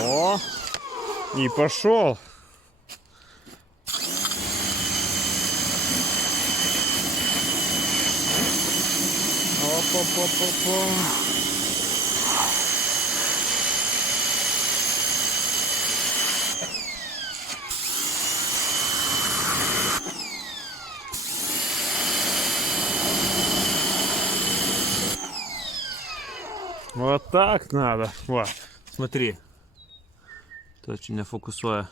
О, и пошел. Опа-па-па-па. Вот так надо. Вот, смотри. Точно не фокусує.